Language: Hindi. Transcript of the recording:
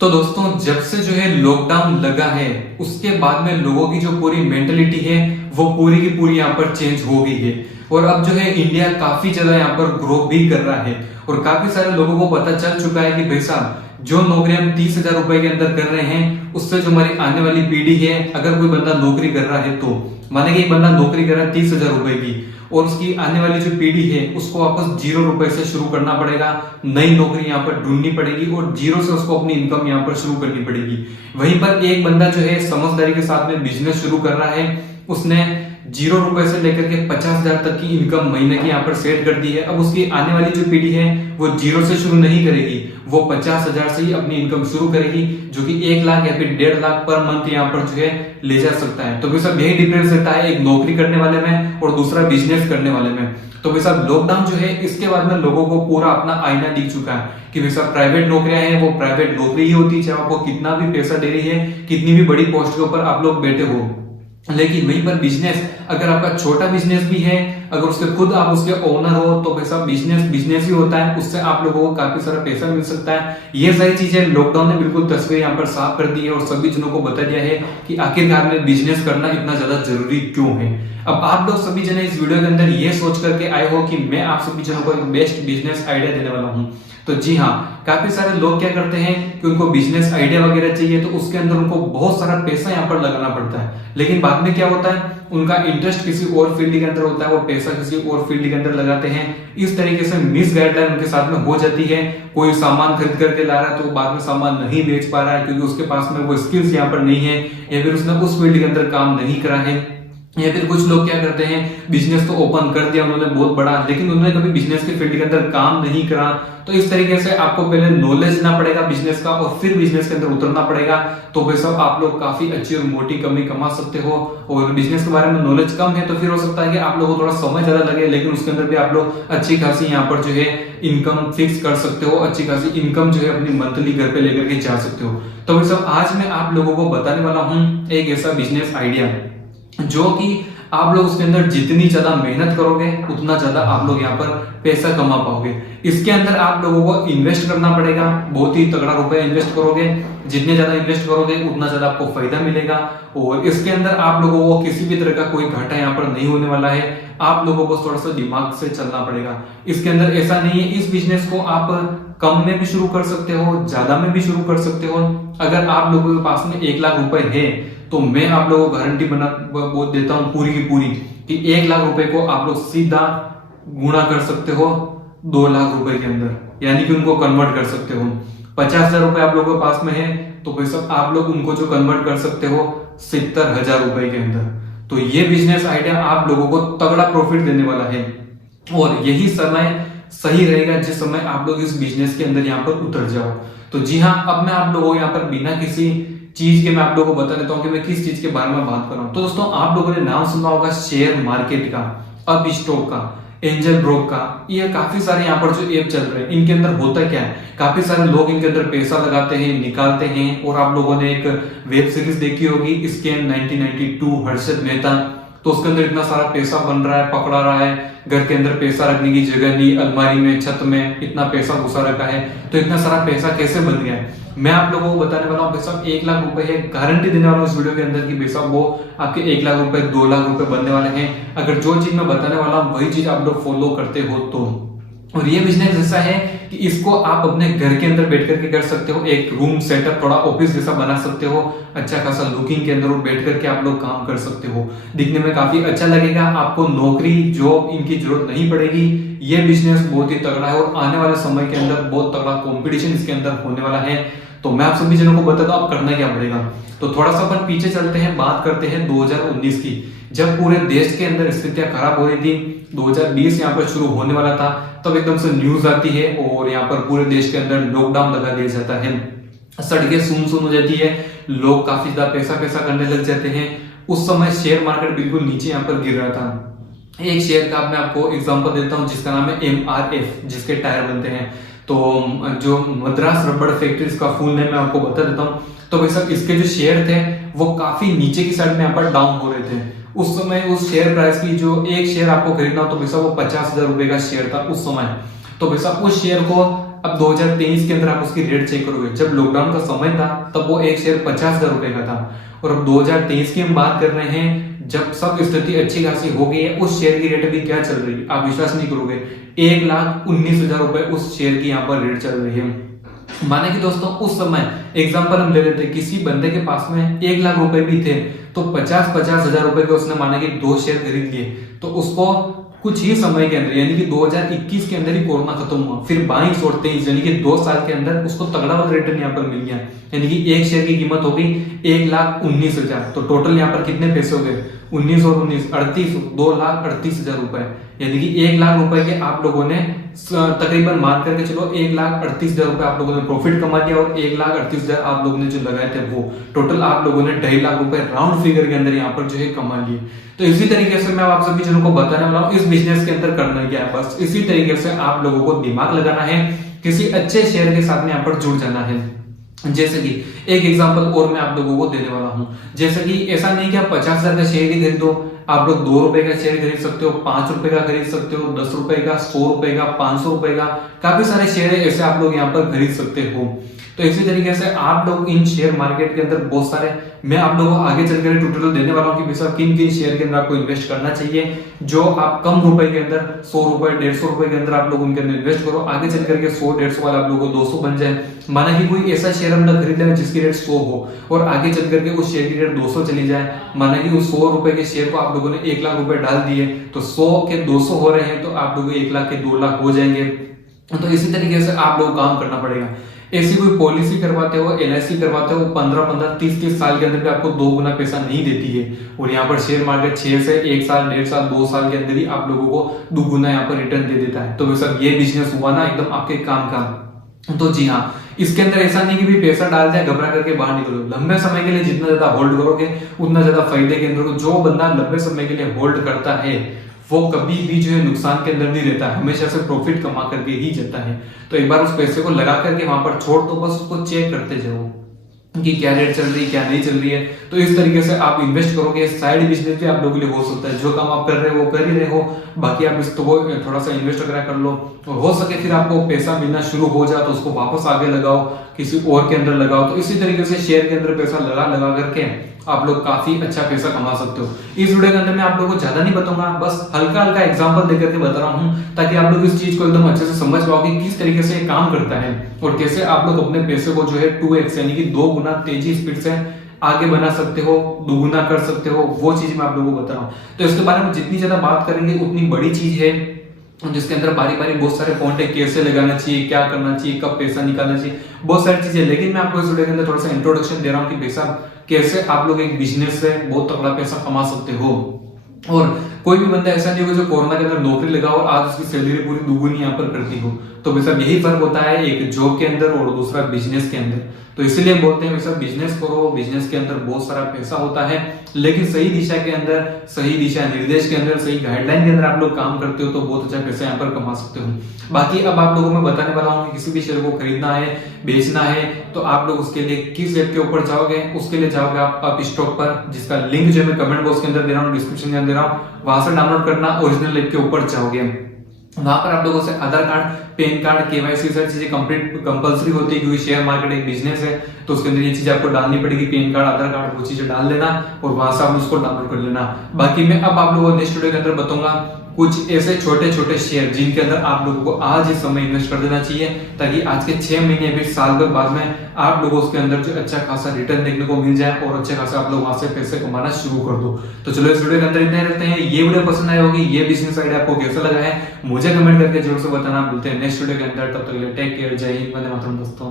तो दोस्तों जब से जो है लॉकडाउन लगा है उसके बाद में लोगों की जो पूरी मेंटेलिटी है वो पूरी की पूरी यहाँ पर चेंज हो गई है। और अब जो है इंडिया काफी ज्यादा यहाँ पर ग्रो भी कर रहा है और काफी सारे लोगों को पता चल चुका है कि भाई साहब जो नौकरी हम 30,000 रुपए के अंदर कर रहे हैं उससे जो हमारी आने वाली पीढ़ी है, अगर कोई बंदा नौकरी कर रहा है तो माने कि एक बंदा नौकरी कर रहा है 30,000 रुपए की और उसकी आने वाली जो पीढ़ी है उसको वापस 0 रुपए से शुरू करना पड़ेगा, नई नौकरी यहाँ पर ढूंढनी पड़ेगी और 0 से उसको अपनी इनकम यहाँ पर शुरू करनी पड़ेगी। वहीं पर एक बंदा जो है समझदारी के साथ में बिजनेस शुरू कर रहा है, उसने 0 रुपए से लेकर के 50,000 तक की इनकम महीने की यहाँ पर सेट कर दी है। अब उसकी आने वाली जो पीढ़ी है वो 0 से शुरू नहीं करेगी, वो 50,000 से ही अपनी इनकम शुरू करेगी, जो कि 1 लाख या फिर 1.5 लाख पर मंथ यहाँ पर जो है ले जा सकता है। तो भाई साहब यही डिफरेंस रहता है एक नौकरी करने वाले में और दूसरा बिजनेस करने वाले में। तो भाई साहब लॉकडाउन जो है इसके बाद में लोगों को पूरा अपना आईना दिख चुका है कि भाई साहब प्राइवेट नौकरियां हैं वो प्राइवेट नौकरी ही होती है, चाहे आपको कितना भी पैसा दे रही है, कितनी भी बड़ी पोस्ट के ऊपर आप लोग बैठे हो। लेकिन वहीं पर बिजनेस, अगर आपका छोटा बिजनेस भी है, अगर उसके खुद आप उसके ओनर हो तो पैसा बिजनेस बिजनेस ही होता है, उससे आप लोगों को काफी सारा पैसा मिल सकता है। ये सारी चीजें लॉकडाउन ने बिल्कुल तस्वीर यहाँ पर साफ कर दी है और सभी जनों को बता दिया है कि आखिरकार में बिजनेस करना इतना ज्यादा जरूरी क्यों है। अब आप लोग सभी जने इस वीडियो के अंदर ये सोच करके आए हो कि मैं आप सभी जनों को एक बेस्ट बिजनेस आइडिया देने वाला हूँ। तो जी हाँ, काफी सारे लोग क्या करते हैं कि उनको बिजनेस आइडिया वगैरह चाहिए तो उसके अंदर उनको बहुत सारा पैसा यहाँ पर लगाना पड़ता है, लेकिन बाद में क्या होता है उनका इंटरेस्ट किसी और फील्ड के अंदर होता है, वो पैसा किसी और फील्ड के अंदर लगाते हैं। इस तरीके से मिस गाइडलाइन उनके साथ में हो जाती है। कोई सामान खरीद करके ला रहा है तो बाद में सामान नहीं बेच पा रहा है क्योंकि उसके पास में वो स्किल्स यहाँ पर नहीं है या फिर उसने उस फील्ड के अंदर काम नहीं करा है। या फिर कुछ लोग क्या करते हैं बिजनेस तो ओपन कर दिया उन्होंने बहुत बड़ा, लेकिन उन्होंने कभी बिजनेस के फील्ड के अंदर काम नहीं करा। तो इस तरीके से आपको पहले नॉलेज लेना पड़ेगा बिजनेस का और फिर बिजनेस के अंदर उतरना पड़ेगा। तो भाई साहब आप लोग काफी अच्छी और मोटी कमी कमा सकते हो। और बिजनेस के बारे में नॉलेज कम है तो फिर हो सकता है कि आप लोगों को थोड़ा समय ज्यादा लगे, लेकिन उसके अंदर भी आप लोग अच्छी खासी यहाँ पर जो है इनकम फिक्स कर सकते हो, अच्छी खासी इनकम जो है अपनी मंथली घर पे लेकर के जा सकते हो। तो भाई साहब आज मैं आप लोगों को बताने वाला हूँ एक ऐसा बिजनेस आइडिया जो कि आप लोग उसके अंदर जितनी ज्यादा मेहनत करोगे उतना ज्यादा आप लोग यहाँ पर पैसा कमा पाओगे। इसके अंदर आप लोगों को इन्वेस्ट करना पड़ेगा, बहुत ही तगड़ा रुपया इन्वेस्ट करोगे, जितने ज्यादा इन्वेस्ट करोगे उतना ज्यादा आपको फायदा मिलेगा। और इसके अंदर आप लोगों को किसी भी तरह का कोई घाटा यहाँ पर नहीं होने वाला है, आप लोगों को थोड़ा सा दिमाग से चलना पड़ेगा। इसके अंदर ऐसा नहीं है, इस बिजनेस को आप कम में भी शुरू कर सकते हो, ज्यादा में भी शुरू कर सकते हो। अगर आप लोगों के पास में 1 लाख रुपए है तो मैं आप लोगों को गारंटी बना बोल देता हूं पूरी की पूरी कि 1 लाख रुपए को आप लोग सीधा गुणा कर सकते हो 2 लाख रुपए के अंदर, यानी कि उनको कन्वर्ट कर सकते हो। 50,000 रुपए आप लोगों के पास में है तो भाई साहब आप लोग उनको जो कन्वर्ट कर सकते हो 70,000 रुपए के अंदर। तो ये बिजनेस आइडिया आप लोगों को तगड़ा प्रॉफिट देने वाला है और यही समय सही रहेगा जिस समय आप लोग इस बिजनेस के अंदर यहाँ पर उतर जाओ। तो जी हाँ, अब मैं आप लोगों को यहाँ पर बिना किसी चीज के मैं आप लोगों को बता देता हूँ कि मैं किस चीज के बारे में बात कर रहा हूँ। तो दोस्तों आप लोगों ने नाम सुना होगा शेयर मार्केट का, अब स्टॉक का, एंजल ब्रोक का, ये काफी सारे यहाँ पर जो ऐप चल रहे हैं इनके अंदर होता क्या है, काफी सारे लोग इनके अंदर पैसा लगाते हैं, निकालते हैं। और आप लोगों ने एक वेब सीरीज देखी होगी स्कैम 1992 हर्षद मेहता, तो उसके अंदर इतना सारा पैसा बन रहा है, पकड़ा रहा है, घर के अंदर पैसा रखने की जगह नहीं, अलमारी में छत में इतना पैसा घुसा रखा है। तो इतना सारा पैसा कैसे बन गया है मैं आप लोगों को बताने वाला हूँ। भाई साहब 1 लाख रुपए है, गारंटी देने वाला हूँ इस वीडियो के अंदर कि भाई साहब वो आपके 1 लाख रुपए 2 लाख रुपए बनने वाले हैं अगर जो चीज मैं बताने वाला हूँ वही चीज आप लोग फॉलो करते हो तो। और ये बिजनेस ऐसा है कि इसको आप अपने घर के अंदर बैठ करके कर सकते हो, एक रूम सेटअप थोड़ा ऑफिस जैसा बना सकते हो, अच्छा खासा लुकिंग के अंदर बैठ करके आप लोग काम कर सकते हो, दिखने में काफी अच्छा लगेगा, आपको नौकरी जॉब इनकी जरूरत नहीं पड़ेगी। ये बिजनेस बहुत ही तगड़ा है और आने वाले समय के अंदर बहुत तगड़ा कंपटीशन इसके अंदर होने वाला है। तो मैं आप सभी जनों को बताता हूँ अब करना क्या पड़ेगा। तो थोड़ा सा अपन पीछे चलते हैं, बात करते हैं 2019 की, जब पूरे देश के अंदर स्थितियां खराब हो रही थी। 2020 यहाँ पर शुरू होने वाला था, तब एकदम से न्यूज आती है और यहाँ पर पूरे देश के अंदर लॉकडाउन लगा दिया जाता है, सड़कें सुनसुन हो जाती है, लोग काफी ज्यादा पैसा करने लग जाते हैं। उस समय शेयर मार्केट बिल्कुल नीचे यहाँ पर गिर रहा था। एक शेयर का मैं आपको एग्जांपल देता हूँ जिसका नाम है MRF, जिसके टायर बनते हैं। तो जो मद्रास रबड़ फैक्ट्री, इसका फुल नेम मैं आपको बता देता हूँ। तो भाई साहब इसके जो शेयर थे वो काफी नीचे की साइड में यहाँ पर डाउन हो रहे थे। उस समय उस शेयर प्राइस की जो एक शेयर आपको खरीदना हो तो भाई साहब वो 50,000 रुपए का शेयर था उस समय। तो भाई साहब उस शेयर को अब 2023 के अंदर आप उसकी रेट चेक करोगे, जब लॉकडाउन का समय था तब वो एक शेयर 50,000 रुपए का था, और अब 2023 की हम बात कर रहे हैं जब सब स्थिति अच्छी खासी हो गई है, उस शेयर की रेट अभी क्या चल रही है आप विश्वास नहीं करोगे, 1,19,000 रुपए उस शेयर की यहाँ पर रेट चल रही है। माने कि दोस्तों उस समय एग्जांपल हम ले लेते, किसी बंदे के पास में 1,00,000 रुपए भी थे तो 50,000 रुपए के उसने माना कि 2 शेयर खरीद लिए, तो उसको कुछ ही समय के अंदर यानी कि 2021 के अंदर ही कोरोना खत्म हुआ, फिर 22 और 23 यानी कि 2 साल के अंदर उसको तगड़ा वाला रिटर्न यहाँ पर मिल गया, यानी कि एक शेयर की कीमत हो गई 1,19,000। तो टोटल यहाँ पर कितने पैसे हो गए, 19 और 19 38, 2,38,000 रुपए, यानी कि 1,00,000 रुपए के आप लोगों ने तकरीबन मान करके चलो 1,38,000 रुपए आप लोगों ने प्रॉफिट कमा लिया, और 1,38,000 आप लोगों ने जो लगाए थे वो टोटल आप लोगों ने 2.5 लाख रुपए राउंड फिगर के अंदर यहाँ पर जो है कमा लिए। तो इसी तरीके से मैं आप सभी जनों को बताने वाला हूँ इस बिजनेस के अंदर करना क्या है, बस इसी तरीके से आप लोगों को दिमाग लगाना है, किसी अच्छे शेयर के साथ में यहाँ पर जुड़ जाना है। जैसे कि एक एग्जांपल और मैं आप लोगों को देने वाला हूं, जैसे कि ऐसा नहीं कि आप 50,000 का शेयर ही खरीदो, आप लोग 2 रुपए का शेयर खरीद सकते हो, 5 रुपए का खरीद सकते हो, 10 रुपए का, 100 रुपए का, 500 रुपए का, काफी सारे शेयर ऐसे आप लोग यहाँ पर खरीद सकते हो। तो इसी तरीके से आप लोग इन शेयर मार्केट के अंदर बहुत सारे मैं आप लोगों को आगे चलकर ट्यूटोरियल देने वाला हूं कि भैया किन किन शेयर के अंदर आपको इन्वेस्ट करना चाहिए, जो आप कम रुपए के अंदर 100 रुपए 150 रुपए के अंदर आप लोग उनके अंदर इन्वेस्ट करो, आगे चल करके 100-150 वाला आप लोगों को 200 बन जाए। माना कि कोई ऐसा शेयर हम लोग खरीद लें जिसकी रेट 100 हो और आगे चल करके उस शेयर की रेट 200 चली जाए, माना कि उस 100 रुपए के शेयर को आप लोगों ने 1,00,000 रुपए डाल दिए तो 100 के 200 हो रहे हैं, तो आप लोग 1,00,000 के 2,00,000 हो जाएंगे। तो इसी तरीके से आप लोग काम करना पड़ेगा। ऐसी कोई पॉलिसी करवाते हो, LIC करवाते हो, 15-15 30-30 साल के अंदर भी आपको 2 गुना पैसा नहीं देती है, और यहाँ पर शेयर मार्केट 6 से 1 साल 1.5 साल 2 साल के अंदर ही आप लोगों को 2 गुना यहाँ पर रिटर्न दे देता है। तो वैसा ये बिजनेस हुआ ना एकदम आपके काम का। तो जी हाँ, इसके अंदर ऐसा नहीं कि भी पैसा डाल दिया घबरा करके बाहर निकलो, लंबे समय के लिए जितना ज्यादा होल्ड करोगे उतना ज्यादा फायदे के अंदर। जो बंदा लंबे समय के लिए होल्ड करता है वो कभी भी जो है नुकसान के अंदर नहीं रहता, हमेशा से प्रॉफिट कमा करके ही जाता है। तो एक बार उस पैसे को लगा करके वहां पर छोड़ दो, बस उसको चेक करते जाओ कि क्या रेट चल रही है क्या नहीं चल रही है। तो इस तरीके से आप इन्वेस्ट करोगे, साइड बिजनेस भी आप लोगों के लिए हो सकता है, जो काम आप कर रहे हो वो कर ही रहे हो, बाकी आप इसको थोड़ा सा इन्वेस्ट वगैरह कर लो, और हो सके फिर आपको पैसा मिलना शुरू हो जाए तो उसको वापस आगे लगाओ, किसी और के अंदर लगाओ। तो इसी तरीके से शेयर के अंदर पैसा लगा लगा करके आप लोग काफी अच्छा पैसा कमा सकते हो। इस वीडियो के अंदर मैं आप लोगों को ज्यादा नहीं बताऊंगा, बस हल्का हल्का एग्जांपल देकर के बता रहा हूं ताकि आप लोग इस चीज को एकदम अच्छे से समझ पाओ कि किस तरीके से ये काम करता है, और कैसे आप लोग अपने पैसे को जो है 2x यानी कि 2 गुना तेजी स्पीड से आगे बना सकते हो, दुगुना कर सकते हो, वो चीज मैं आप लोगों को बता रहा हूँ। तो इसके बारे में जितनी ज्यादा बात करेंगे उतनी बड़ी चीज है, जिसके अंदर बारी बारी बहुत सारे पॉइंट है, कैसे लगाना चाहिए, क्या करना चाहिए, कब पैसा निकालना चाहिए, बहुत सारी चीजें। लेकिन मैं आपको इस वीडियो के अंदर थोड़ा सा इंट्रोडक्शन दे रहा हूँ कि पैसा कैसे आप लोग एक बिजनेस से बहुत तगड़ा पैसा कमा सकते हो। और कोई भी बंदा ऐसा नहीं होगा जो कोरोना के अंदर नौकरी लगा और आज उसकी सैलरी पूरी दुगुनी यहाँ पर करती हो। तो वैसा यही फर्क होता है एक जॉब के अंदर और दूसरा बिजनेस के अंदर। तो इसीलिए बोलते हैं वैसा बिजनेस करो, बिजनेस के अंदर बहुत सारा पैसा होता है, लेकिन सही दिशा के अंदर, सही दिशा निर्देश के अंदर, सही गाइडलाइन के अंदर आप लोग काम करते हो तो बहुत अच्छा पैसा यहाँ पर कमा सकते हो। बाकी अब आप लोगों को मैं बताने वाला हूँ कि किसी भी शेयर को खरीदना है, बेचना है, तो आप लोग उसके लिए किस ऐप के ऊपर जाओगे, उसके लिए जाओगे आप स्टॉक पर, जिसका लिंक जो मैं कमेंट बॉक्स के अंदर दे रहा हूँ, डिस्क्रिप्शन के अंदर दे रहा हूँ, वहां से डाउनलोड करना, ओरिजिनल ऐप के ऊपर जाओगे। वहां पर आप लोगों से आधार कार्ड, पैन कार्ड, KYC सारी चीजें कंपलसरी होती है, क्योंकि शेयर मार्केट एक बिजनेस है तो उसके अंदर ये चीजें आपको डालनी पड़ेगी, पैन कार्ड, आधार कार्ड, वो चीजें डाल लेना और वहां से आप उसको डाउनलोड कर लेना। बाकी मैं अब आप लोगों को नेक्स्ट वीडियो के अंदर बताऊंगा कुछ ऐसे छोटे छोटे शेयर जिनके अंदर आप लोगों को आज ही समय इन्वेस्ट कर देना चाहिए, ताकि आज के 6 महीने फिर साल भर बाद में आप लोगों उसके अंदर जो अच्छा खासा रिटर्न देखने को मिल जाए और अच्छे खासा आप लोग वहां से पैसे कमाना शुरू कर दो। तो चलो इस वीडियो के अंदर इतने रहते हैं। ये वीडियो पसंद आया होगी, ये बिजनेस आइडिया आपको कैसा लगा है मुझे कमेंट करके जरूर से बताना। मिलते हैं नेक्स्ट वीडियो के अंदर, तब तक के लिए टेक केयर, जय हिंद, वंदे मातरम दोस्तों।